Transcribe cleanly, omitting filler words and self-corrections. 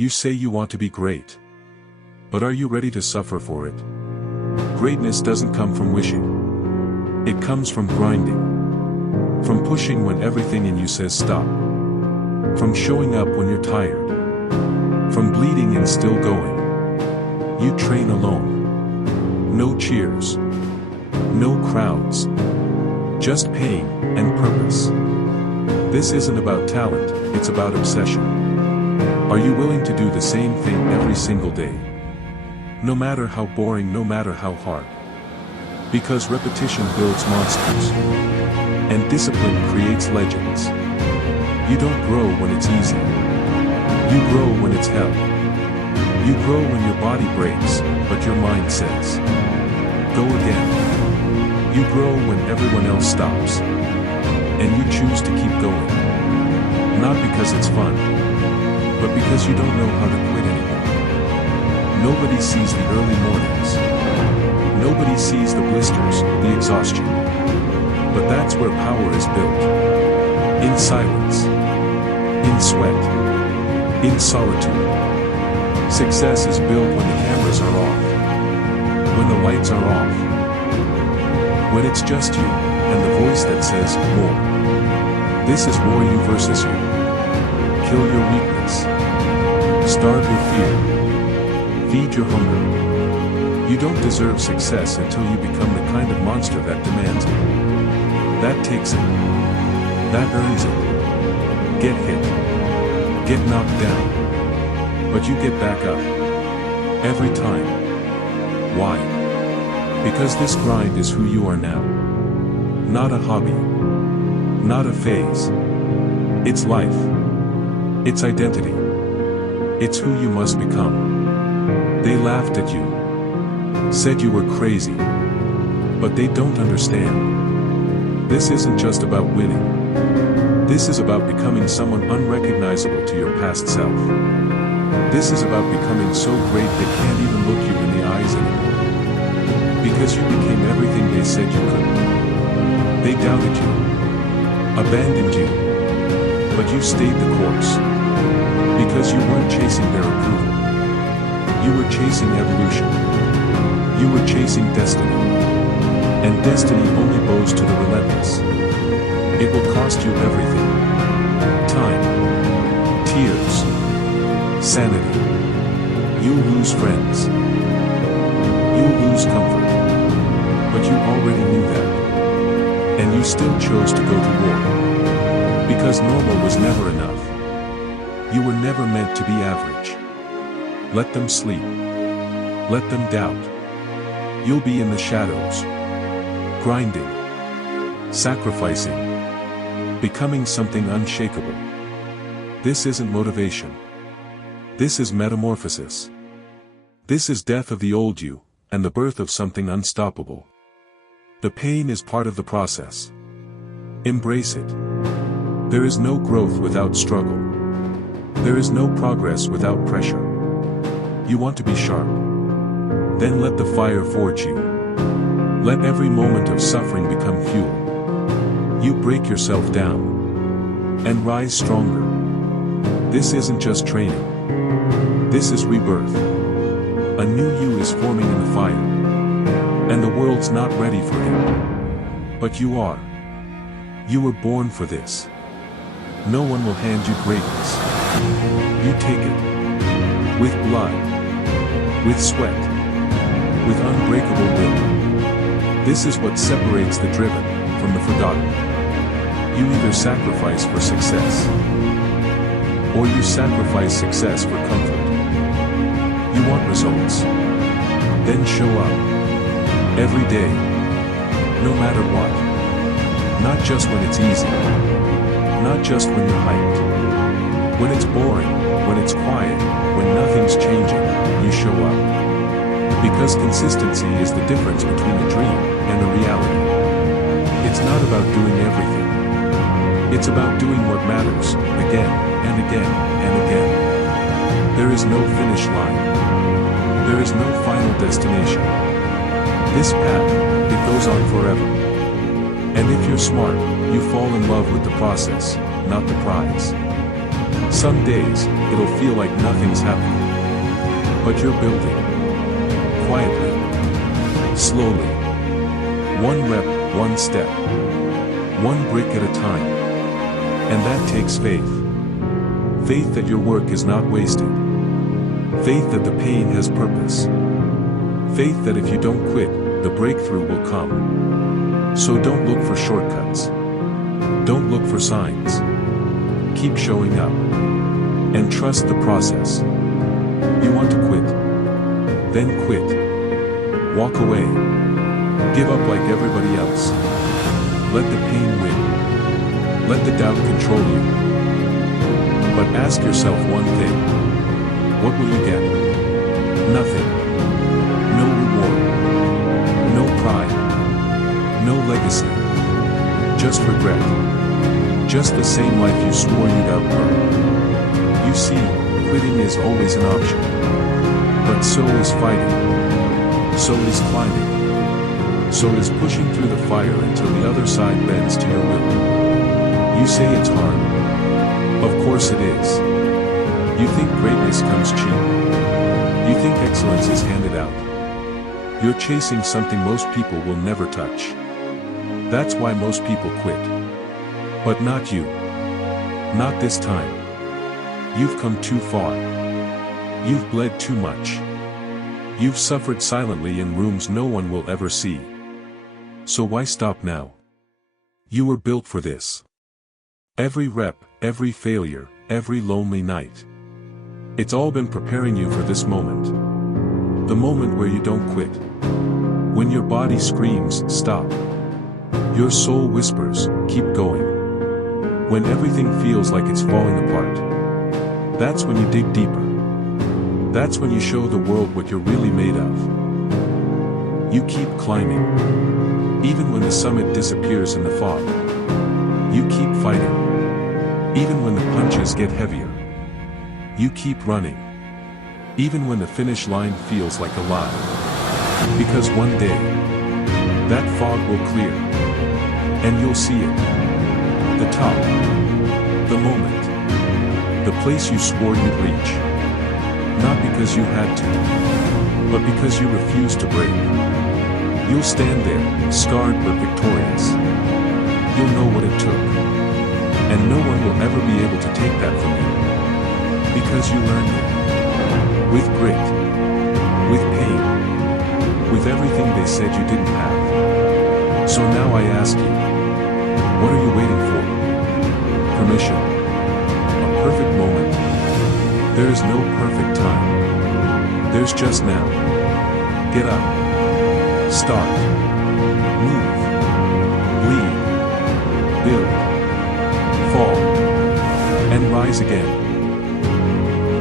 You say you want to be great. But are you ready to suffer for it? Greatness doesn't come from wishing. It comes from grinding. From pushing when everything in you says stop. From showing up when you're tired. From bleeding and still going. You train alone. No cheers. No crowds. Just pain and purpose. This isn't about talent, it's about obsession. Are you willing to do the same thing every single day? No matter how boring, no matter how hard. Because repetition builds monsters. And discipline creates legends. You don't grow when it's easy. You grow when it's hell. You grow when your body breaks, but your mind says, go again. You grow when everyone else stops. And you choose to keep going. Not because it's fun, but because you don't know how to quit anymore. Nobody sees the early mornings. Nobody sees the blisters, the exhaustion. But that's where power is built. In silence. In sweat. In solitude. Success is built when the cameras are off. When the lights are off. When it's just you, and the voice that says, more. This is war, you versus you. Kill your weakness. Starve your fear. Feed your hunger. You don't deserve success until you become the kind of monster that demands it. That takes it. That earns it. Get hit. Get knocked down. But you get back up. Every time. Why? Because this grind is who you are now. Not a hobby. Not a phase. It's life. It's identity. It's who you must become. They laughed at you. Said you were crazy. But they don't understand. This isn't just about winning. This is about becoming someone unrecognizable to your past self. This is about becoming so great they can't even look you in the eyes anymore. Because you became everything they said you couldn't. They doubted you. Abandoned you. But you stayed the course. Because you weren't chasing their approval. You were chasing evolution. You were chasing destiny. And destiny only bows to the relentless. It will cost you everything. Time. Tears. Sanity. You'll lose friends. You'll lose comfort. But you already knew that. And you still chose to go to war. Because normal was never enough. You were never meant to be average. Let them sleep. Let them doubt. You'll be in the shadows. Grinding. Sacrificing. Becoming something unshakable. This isn't motivation. This is metamorphosis. This is death of the old you, and the birth of something unstoppable. The pain is part of the process. Embrace it. There is no growth without struggle. There is no progress without pressure. You want to be sharp? Then let the fire forge you. Let every moment of suffering become fuel. You break yourself down. And rise stronger. This isn't just training. This is rebirth. A new you is forming in the fire. And the world's not ready for him. But you are. You were born for this. No one will hand you greatness. You take it. With blood. With sweat. With unbreakable will. This is what separates the driven from the forgotten. You either sacrifice for success. Or you sacrifice success for comfort. You want results. Then show up. Every day. No matter what. Not just when it's easy. Not just when you're hyped. When it's boring, when it's quiet, when nothing's changing, you show up. Because consistency is the difference between a dream and a reality. It's not about doing everything. It's about doing what matters, again, and again, and again. There is no finish line. There is no final destination. This path, it goes on forever. And if you're smart, you fall in love with the process, not the prize. Some days, it'll feel like nothing's happening. But you're building. Quietly. Slowly. One rep, one step. One brick at a time. And that takes faith. Faith that your work is not wasted. Faith that the pain has purpose. Faith that if you don't quit, the breakthrough will come. So don't look for shortcuts. Don't look for signs. Keep showing up. And trust the process. You want to quit? Then quit. Walk away. Give up like everybody else. Let the pain win. Let the doubt control you. But ask yourself one thing. What will you get? Nothing. No reward. No pride. No legacy. Just regret. Just the same life you swore you'd outgrow. You see, quitting is always an option. But so is fighting. So is climbing. So is pushing through the fire until the other side bends to your will. You say it's hard. Of course it is. You think greatness comes cheap. You think excellence is handed out. You're chasing something most people will never touch. That's why most people quit. But not you. Not this time. You've come too far. You've bled too much. You've suffered silently in rooms no one will ever see. So why stop now? You were built for this. Every rep, every failure, every lonely night. It's all been preparing you for this moment. The moment where you don't quit. When your body screams, stop. Your soul whispers, keep going. When everything feels like it's falling apart. That's when you dig deeper. That's when you show the world what you're really made of. You keep climbing. Even when the summit disappears in the fog. You keep fighting. Even when the punches get heavier. You keep running. Even when the finish line feels like a lie. Because one day, that fog will clear. And you'll see it. The top. The moment. The place you swore you'd reach. Not because you had to. But because you refused to break. You'll stand there, scarred but victorious. You'll know what it took. And no one will ever be able to take that from you. Because you learned it. With grit. With pain. With everything they said you didn't have. So now I ask you. What are you waiting for? Permission. A perfect moment. There is no perfect time. There's just now. Get up. Start. Move. Bleed. Build. Fall. And rise again.